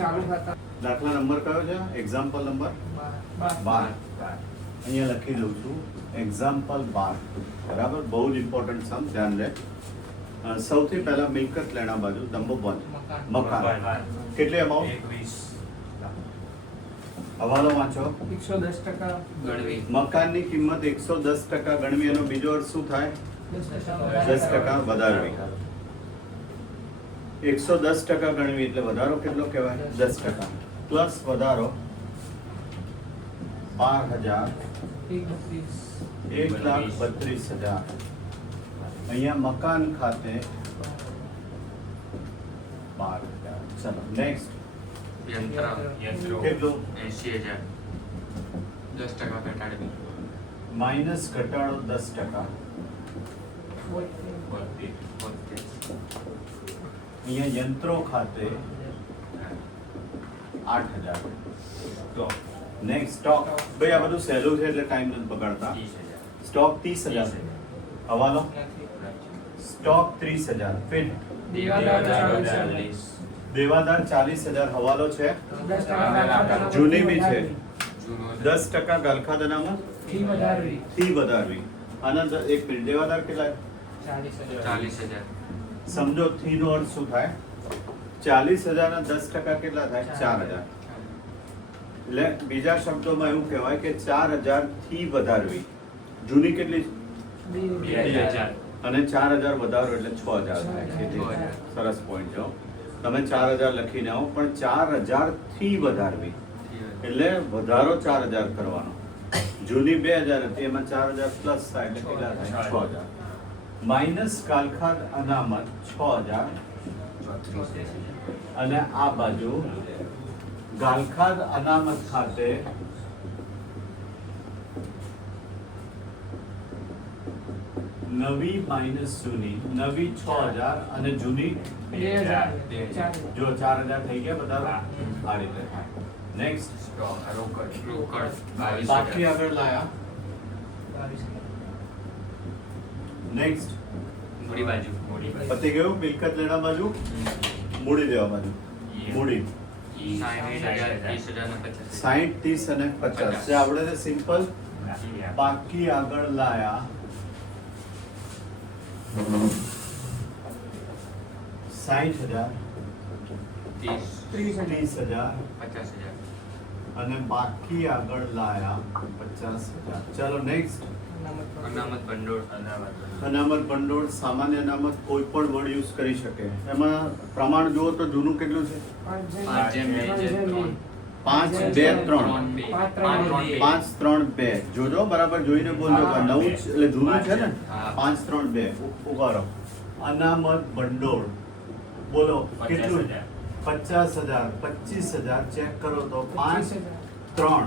ચાલુ ખાતા દાખલા નંબર કયો છે? Example number 12. અહીંયા લખી દઉં છું એક્ઝામ્પલ 12. બરાબર, બહુ જ ઇમ્પોર્ટન્ટ સમ, ધ્યાન રહે. સૌથી પહેલા મિલકત લેણા બાજુ નંબર 1 મકાન. કેટલી અમાઉન્ટ? 21. હવાલો વાંચો. 110% ગણવી. મકાનની કિંમત 110% ગણવી. એનો બીજો અર્થ શું થાય? 10% વધારવી. 110% ગણવી એટલે વધારો કેટલો કહેવાય? 10%. પ્લસ વધારો 12,000, 1,32,000. અહીંયા મકાન ખાતે 12,000. ચલો નેક્સ્ટ. યંત્રો કેટલું? 80,000. 10% ઘટાડવી. માઇનસ ઘટાડો 10%. 72. અહીંયા યંત્રો ખાતે 8,000. Next stock. ભાઈ આ બધું સહેલું છે એટલે ટાઈમ નથી બગાડતા. 30,000. સ્ટોક 30,000. હવાલો સ્ટોક 30,000. ફિટ દેવાદાર 40,000. દેવાદાર 40,000. હવાલો છે 10% જૂની બી છે. જૂનો 10% ગાલખા અનામત ફી વધારવી થી વધારવી. આના એક મિનિટ, દેવાદાર કેટલા? 40,000 40,000. સમજો થી નો અર્થ શું થાય? 40,000 ના 10% કેટલા થાય? 4,000. એટલે બીજા શબ્દોમાં એવું કહેવાય કે 4,000 થી વધારવી. જૂની કેટલી? 2,000. અને 4,000 વધારો એટલે 6,000 થાય. કેટલી? 6,000. સરસ પોઈન્ટ છે હો. તમે 4,000 લખીને આવો, પણ 4,000 થી વધારવી એટલે વધારો 4,000 કરવાનો. જૂની 2,000 હતી, એમાં 4,000 પ્લસ થાય એટલે કેટલા થાય? 6,000. માઇનસ કાલખાદ અનામત 6,000. અને આ બાજુ ગાલખાદ અનામત ખાતે નવી માઇનસ જૂની. નવી 6,000 અને જૂની 2,000 જો 4,000 થઈ ગયા બધા. આ રીતે થાય. નેક્સ્ટ. સ્ટોક રોકડ બાકી 22,000. આગળ લાયા. નેક્સ્ટ. મૂડી બાજુ. પતી ગયું. મિલકત લેણા બાજુ, મૂડી દેવા બાજુ. મૂડી 60,000, 30,000 ને 50,000. 60, 30 અને 50 જે આવડે છે સિમ્પલ. બાકી આગળ લાયા 60,000, 30,000 50,000. અને બાકી આગળ લાયા 50,000. ચાલો નેક્સ્ટ. અનામત ભંડોળ. અનામત ભંડોળ. સામાન્ય અનામત કોઈ પણ વર્ડ યુઝ કરી શકે. એમાં પ્રમાણ જુઓ તો જૂનું કેટલું છે? 5, 2, 3. 5, 3, 2. જોજો બરાબર જોઈને બોલજો કે નવું જ એટલે જૂનું છે ને. 5, 3, 2. ઉભા રહો. અનામત ભંડોળ બોલો કેટલું? 50,000, 25,000. ચેક કરો તો 5, 3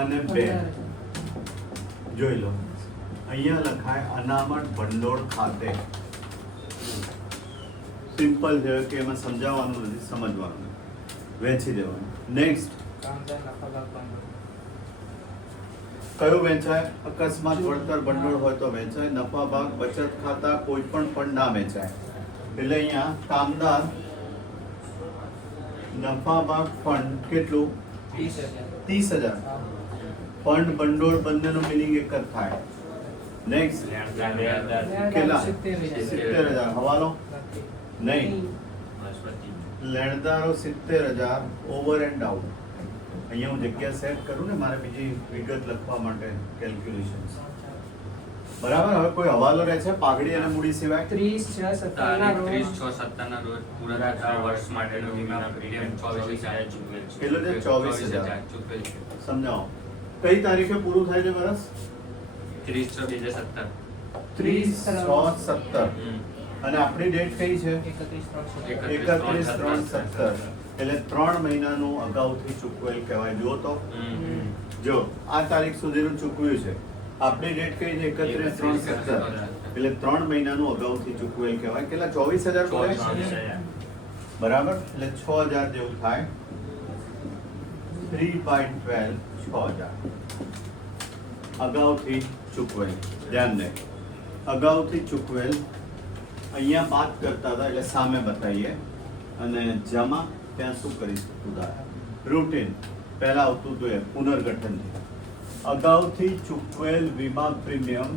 અને 2. જોઈ લો અહીંયા લખાય અનામત ભંડોળ ખાતે. સિમ્પલ છે કે એમાં સમજાવવાનું નથી, સમજવાનું, વેચી દેવાનું. નેક્સ્ટ. કયું વેચાય? અકસ્માત વળતર ભંડોળ હોય તો વેચાય. નફા ભાગ બચત ખાતા કોઈ પણ ફંડ ના વેચાય. એટલે અહીંયા કામદાર નફા ભાગ ફંડ કેટલું? 30,000. ફંડ ભંડોળ બંનેનું મિનિંગ એક જ થાય. નેક્સ્ટ. કેટલા? 70,000. હવાલો નહીં. લેણદારો 70,000 ઓવર એન્ડ આઉટ. અહીંયા હું જગ્યા સેટ કરું ને મારે બીજી વિગત લખવા માટે કેલ્ક્યુલેશન્સ. બરાબર. હવે કોઈ હવાલો રહે છે પાઘડી અને મૂડી સિવાય? 30/6/17 ના રોજ પૂરા થતા વર્ષ માટેનો વીમા પ્રીમિયમ 24,000 ચૂકવેલ છે. કેટલું છે? 24,000 ચૂકવેલ છે. સમજાવો. કઈ તારીખે પૂરું થાય છે વર્ષ? 30/6/2017. 30/6/17. અને આપણી ડેટ કઈ છે? 31/3/17. એટલે 3 મહિનાનું અગાઉથી ચૂકવેલ કહેવાય. જુઓ તો જો આ તારીખ સુધીનું ચૂકવ્યું છે. આપણી ડેટ કઈ છે? 31/3/17. એટલે 3 મહિનાનું અગાઉથી ચૂકવેલ કહેવાય. કેટલા? 24,000 બોલે? 24,000. બરાબર. એટલે 6,000 જેવું થાય. 3/12 6,000 અગાઉથી ચૂકવેલ. ધ્યાન દે, અગાઉથી ચૂકવેલ અહીંયા બાદ કરતા હતા એટલે સામે બતાવીએ. અને જમા ત્યાં શું કરીશ ઉદાહરણ રૂટીન પહેલા આવતું હતું એ પુનર્ગઠન અગાઉથી ચૂકવેલ વીમા પ્રીમિયમ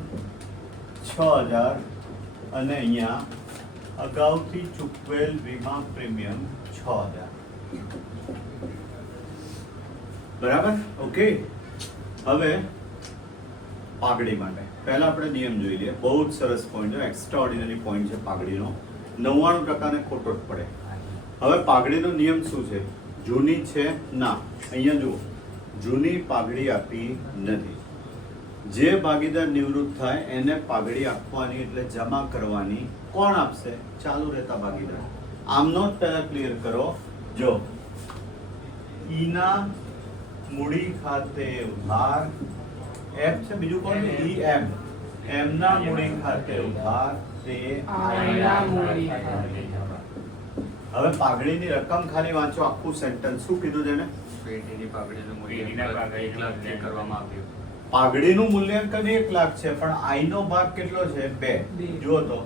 6000 અને અહીંયા અગાઉથી ચૂકવેલ વીમા પ્રીમિયમ 6000 બરાબર ઓકે હવે પાઘડી માટે પહેલા આપણે નિયમ જોઈ લઈએ બહુ જ સરસ પોઈન્ટ છે એક્સ્ટ્રા ઓર્ડિનરી પોઈન્ટ છે પાઘડીનો 99% ને ખોટો જ પડે હવે પાઘડીનો નિયમ શું છે જૂની છે ના અહીંયા જુઓ જૂની પાઘડી આપી નથી જે ભાગીદાર નિવૃત્ત થાય એને પાઘડી આપવાની એટલે જમા કરવાની કોણ આપશે ચાલુ રહેતા ભાગીદાર આમનો પહેલા ક્લિયર કરો જો ઈના મૂડી ખાતે ઉધાર એમ છે બીજું કોણ છે ઈ એમ ના મૂડી ખાતે ઉધાર તે આઈના મૂડી હવે પાઘડીની રકમ ખાલી વાંચો આખું સેન્ટેન્સ શું કીધું છે એને પેઢીની પાઘડીનું મૂલ્યાંકન 1 લાખથી કરવામાં આવ્યું. પાઘડીનું મૂલ્યાંકન 1 લાખ છે પણ આઈ નો ભાગ કેટલો છે 2 જુઓ તો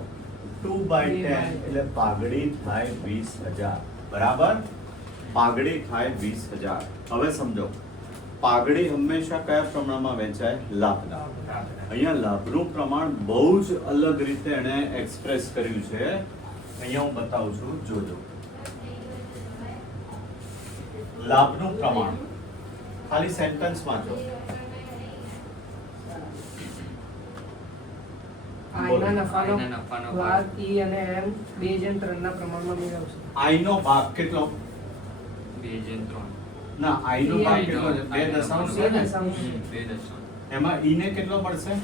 2/10 એટલે પાઘડી થાય 20000 બરાબર પાઘડી થાય 20000 હવે સમજો પાઘડી હંમેશા કયા પ્રમાણમાં વેચાય લાભના અહીંયા લાભનું પ્રમાણ બહુ જ અલગ રીતે એને એક્સપ્રેસ કર્યું છે અહીંયા હું બતાવું છું જોજો લાભનું પ્રમાણ ખાલી સેન્ટેન્સ વાંચો આઈના નફાનો આઈના નફાનો ભાગ ઈ અને એમ 2/3 ના પ્રમાણમાં મેળવશે આઈ નો ભાગ કેટલો 2/3. ના આઈ નો ભાગ કેટલો છે 2 દશાંશ છે ને 2 દશાંશ. એમાં ઈ ને કેટલો મળશે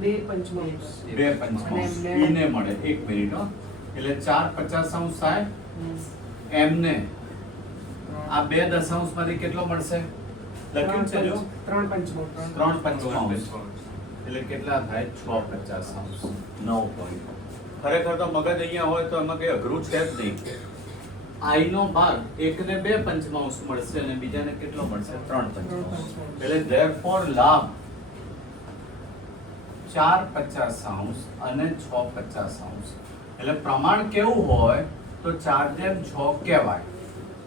2 પંચમાંશ 2 પંચમાંશ ઈ ને મળે 1 મિનિટ હો એટલે 4/50 થાય એમ ને આ 2 દશાંશમાંથી કેટલો મળશે લખ્યું છે જો 3 પંચમાંશ 3 પંચમાંશ એટલે કેટલા થાય 6/50 9 પોઈન્ટ ખરેખર તો મગજ અહીંયા હોય તો એમાં કઈ અઘરું છે જ નહીં આઈ નો ભાગ એકને 2 પંચમાંશ મળશે અને બીજાને કેટલો મળશે 3 પંચમાંશ એટલે therefore લાભ 4/50 અને 6/50 એટલે પ્રમાણ કેવું હોય તો 4/6 કહેવાય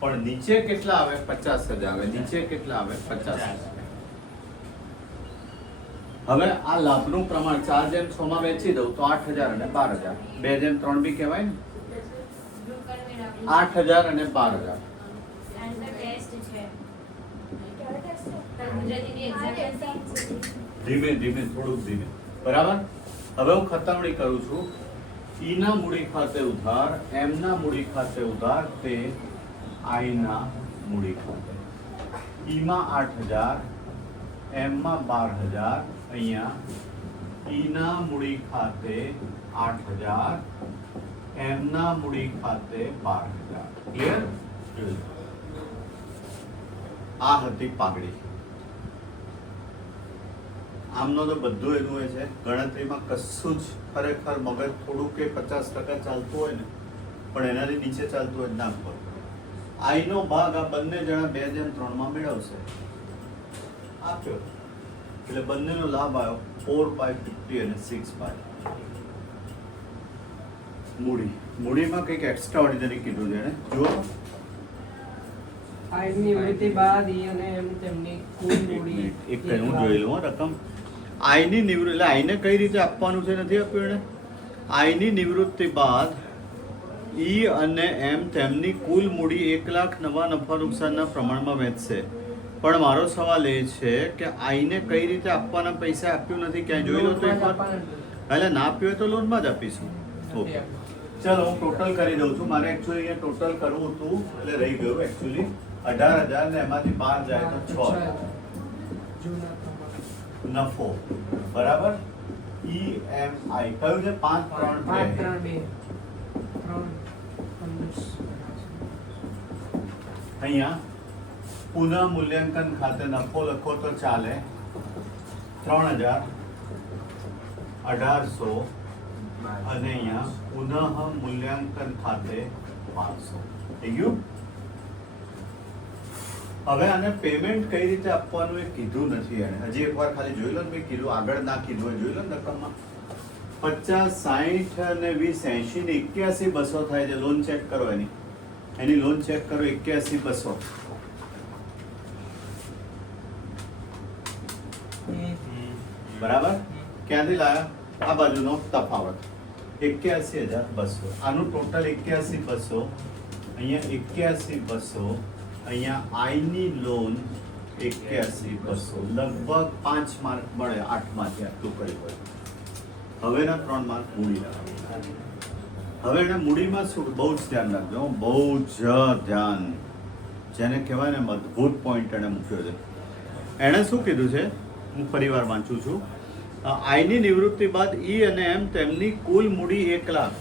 પણ નીચે કેટલા આવે 50,000 આવે નીચે કેટલા આવે 50,000 હવે આ લાભનું પ્રમાણ 4/6 માં વેચી દઉં તો 8,000 અને 12,000 2/3 બી કહેવાય ને 8,000 અને 12,000 ધીમે ધીમે થોડુંક ધીમે બરાબર હવે હું ખતમણી કરું છું ઈ ના મૂડી ખાતે ઉધાર એમ ના મૂડી ખાતે ઉધાર તે આઈ ના મૂડી ખાતે ઈ માં 8,000 એમ માં 12,000 અહીંયા ઈ ના મૂડી ખાતે 8,000 એમ ના મૂડી ખાતે 12,000 ક્લિયર આ હતી પાઘડી આમનો તો બધું એનું એ છે ગણતરીમાં કશું જ ખરેખર મગજ થોડું કે 50% ચાલતું હોય ને પણ એનાથી નીચે ચાલતું હોય ના ખબર આઈ નો ભાગ આ બંને જણા 2/3 માં મેળવશે આપ્યો એટલે બંનેનો લાભ આવ્યો 4/50 અને 6/. મૂડીમાં કંઈક એક્સ્ટ્રા ઓર્ડિનરી કીધું છે ને જુઓ આઈની નિવૃત્તિ બાદ ઈ અને એમ તેમની કુલ મૂડી એક હું જોઈ લઉં રકમ આઈની નિવૃત્તિ એટલે આઈને કઈ રીતે આપવાનું છે નથી આપ્યું એને આઈની નિવૃત્તિ બાદ ઈ અને એમ તેમની કુલ મૂડી 1 લાખ નવા નફા નુકસાનના પ્રમાણમાં વહેંચશે પણ મારો સવાલ એ છે કે આઈને કઈ રીતે આપવાના પૈસા આપ્યું નથી ક્યાંય જોઈ લો તો એકવાર એટલે ના આપ્યું હોય તો લોનમાં જ આપીશું ઓકે ચલો હું ટોટલ કરી દઉં છું મારે એકચ્યુઅલી અહીંયા ટોટલ કરવું હતું એટલે રહી ગયું એકચ્યુઅલી 18,000 ને એમાંથી 12 જાય તો 6,000 જૂના પ્રમાણ નફો બરાબર EMI કયું છે 532 અહીંયા પુનઃ મૂલ્યાંકન ખાતે નફો લખો તો ચાલે 3,000 1800 અને અહીંયા પુનઃ મૂલ્યાંકન ખાતે 500 થઈ ગયું હવે આને પેમેન્ટ કઈ રીતે આપવાનું એ કીધું નથી એને હજી એકવાર ખાલી જોઈ લો ને મેં કીધું આગળ ના કીધું હોય જોઈ લો ને રકમમાં 50 60 અને 20 80 ને 81 200 થાય છે લોન ચેક કરો એની એની લોન ચેક કરો 81,200. બરાબર? ક્યાંથી લાયા? આ બાજુનો તફાવત 81,200. આનું ટોટલ 81,200. અહીંયા 81,200. અહીંયા આઈ ની લોન 81,200. લગભગ 5 માર્ક મળે 8 માંથી આટલું કર્યું હોય. હવેના 3 માર્ક મૂડી. હવે એને મૂડીમાં શું બહુ જ ધ્યાન રાખજો, બહુ જ ધ્યાન, જેને કહેવાય ને અદ્ભુત પોઈન્ટ એને મૂક્યો છે. એણે શું કીધું છે, હું ફરીવાર વાંચું છું. આઈની નિવૃત્તિ બાદ ઈ અને એમ તેમની કુલ મૂડી 1 લાખ.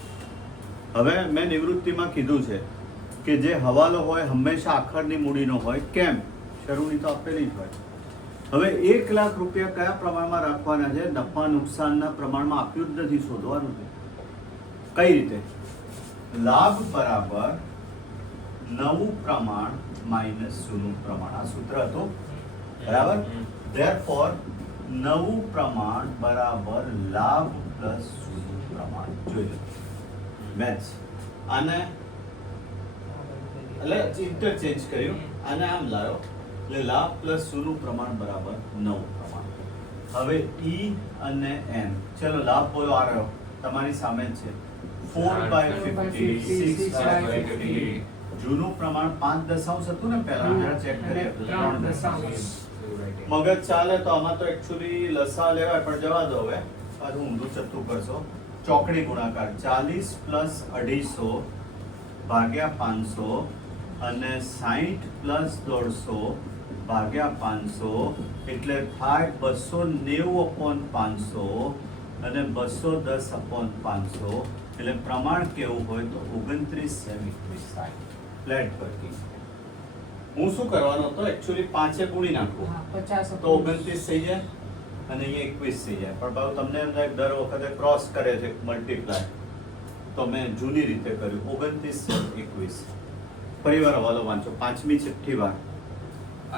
હવે મેં નિવૃત્તિમાં કીધું છે કે જે હવાલો હોય હંમેશા આખરની મૂડીનો હોય. કેમ? શરૂની તો આપેલી જ હોય. હવે 1 લાખ રૂપિયા કયા પ્રમાણમાં રાખવાના છે? નફા નુકસાનના પ્રમાણમાં આપ્યું જ નથી, શોધવાનું છે. કઈ રીતે? લાભ બરાબર નવું પ્રમાણ માઇનસ જૂનું પ્રમાણ. આ સૂત્ર હતું, બરાબર? ધેરફોર નવું પ્રમાણ બરાબર લાભ પ્લસ જૂનું પ્રમાણ. જોઈ લો મેથ્સ. આને એટલે ઇન્ટરચેન્જ કર્યું, આને આમ લાવ્યો એટલે લાભ પ્લસ જૂનું પ્રમાણ બરાબર નવું પ્રમાણ. હવે ઈ અને એમ, ચલો લાભ બોલો, આ રહ્યો તમારી સામે જ છે. 4/50, 6/50. જૂનું પ્રમાણ 5 દશાંશ હતું ને પહેલા, જરા ચેક કરીએ. 3 દશાંશ. મગજ ચાલે તો આમાં તો એકચ્યુઅલી લસા લેવાય, પણ જવા દો. હવે પાછું ઊંધું ચત્તું કરશો. ચોકડી ગુણાકાર 40 પ્લસ 250 ભાગ્યા 500 અને 60 પ્લસ 150 ભાગ્યા 500 એટલે થાય 290/500 અને 210/500. એટલે પ્રમાણ કેવું હોય તો 29/21 થાય. Flat working. હું શું કરવાનો હતો, એકચ્યુઅલી 5 ગુણી નાખું તો 29 થઈ જાય અને અહીંયા 21 થઈ જાય. પણ ભાવ તમને એમ થાય દર વખતે ક્રોસ કરે છે મલ્ટીપ્લાય, તો મેં જૂની રીતે કર્યું 29/21. ફરીવાર હવાલો વાંચો, 5મી 6ઠી વાર.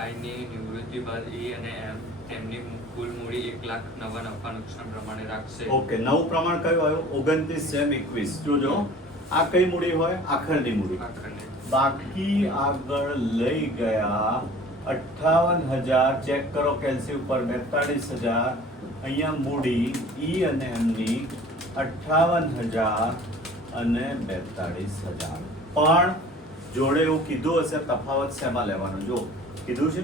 આઈની નિવૃત્તિ બાદ ઈ અને એમ તેમની કુલ મૂડી 1 લાખ નવા નફા નુકસાન પ્રમાણે રાખશે. ઓકે, નવું પ્રમાણ કયું આવ્યું? 29/21. જોજો, આ કઈ મૂડી હોય? આખરની મૂડી. આખરને બાકી આગળ લઈ ગયા 58,000. ચેક કરો કેલ્સી ઉપર 42,000. અહીંયા મૂડી ઈ અને એમની 58,000 અને 42,000. પણ જોડે એવું કીધું હશે તફાવત શેમાં લેવાનો? જો કીધું છે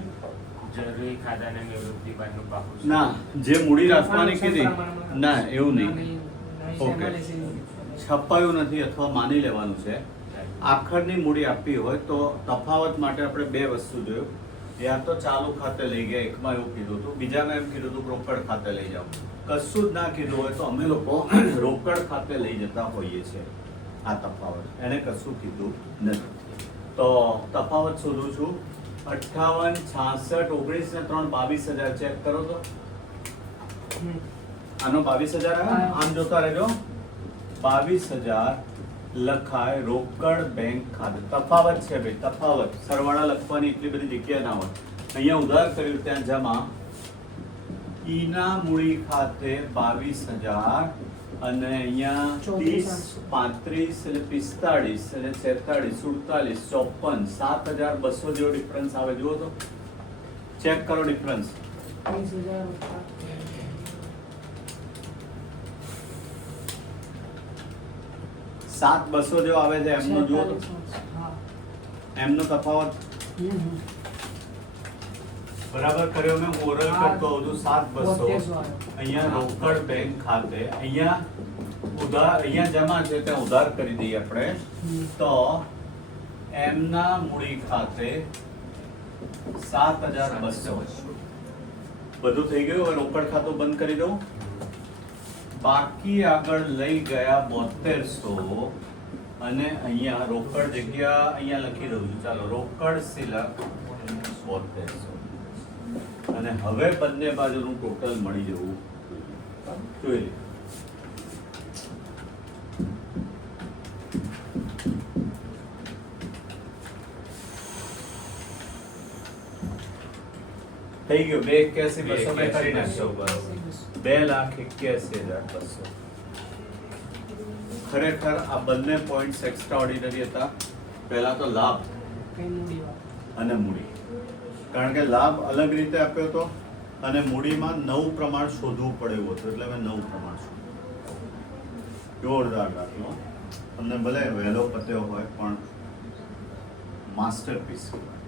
જરૂરી ખાતાને નિવૃત્તિ બાદનું બાહુ. ના, જે મૂડી રાખવાની કીધી ના, એવું નહીં. ઓકે, છપાયું નથી અથવા માની લેવાનું છે. આખરની મૂડી આપવી હોય તો તફાવત માટે આપણે 2 વસ્તુ જોયું. યા તો ચાલુ ખાતે લઈ ગયા, એકમાં એવું કીધું હતું, બીજામાં એમ કીધું હતું રોકડ ખાતે લઈ જાઓ. કશું જ ના કીધું હોય તો અમે લોકો રોકડ ખાતે લઈ જતા હોઈએ છીએ. આ તફાવત, એને કશું કીધું નથી. તો તફાવત શોધું છું. 58, 66, 19 ને 3 22,000. ચેક કરો તો આનો 22,000 આવે. આમ જોતા રહેજો. 22,000 લખાય રોકડ બેંક ખાતે. તફાવત છે ભાઈ, તફાવત. સરવાળા લખવાની એટલી બધી જગ્યા ના હોય. અહીંયા ઉધાર કર્યું ત્યાં જમા. ઈના મૂડી ખાતે 22,000 અને અહીંયા 30, 35 એટલે 45 અને 46, 47, 54, 7,200 જેવો ડિફરન્સ આવે. જુઓ તો, ચેક કરો ડિફરન્સ. 7,200 જેવો આવે છે. એમનો જુઓ તો, એમનો તફાવત બરાબર કર્યો મેં. ઓરલ કરતો હોઉં છું. 7,200 અહીંયા રોકડ બેંક ખાતે, અહીંયા ઉધાર, અહીંયા જમા છે ત્યાં ઉધાર કરી દઈએ આપણે. તો એમના મૂડી ખાતે 7,200. બધું થઈ ગયું. હવે રોકડ ખાતું બંધ કરી દઉં. બાકી આગળ લઈ ગયા 7200 અને અહીંયા રોકડ જગ્યા અહીંયા લખી દઉં છું. ચાલો, રોકડ સિલક 7200 અને હવે બંને બાજુનું ટોટલ મળી જવું જોઈ લે. થઈ ગયું 281,200 મેં કરી નાખ્યો. બરોબર, 2,81,200. ખરેખર આ બંને પોઈન્ટ્સ એક્સ્ટ્રા ઓર્ડિનરી હતા. પહેલા તો લાભ કઈ મૂડી વાત અને મૂડી, કારણ કે લાભ અલગ રીતે આપ્યો હતો અને મૂડીમાં નવું પ્રમાણ શોધવું પડે એવું હતું, એટલે મેં નવું પ્રમાણ શોધ્યું. જોરદાર દાખલો, તમને ભલે વહેલો પત્યો હોય પણ માસ્ટરપીસ કહેવાય.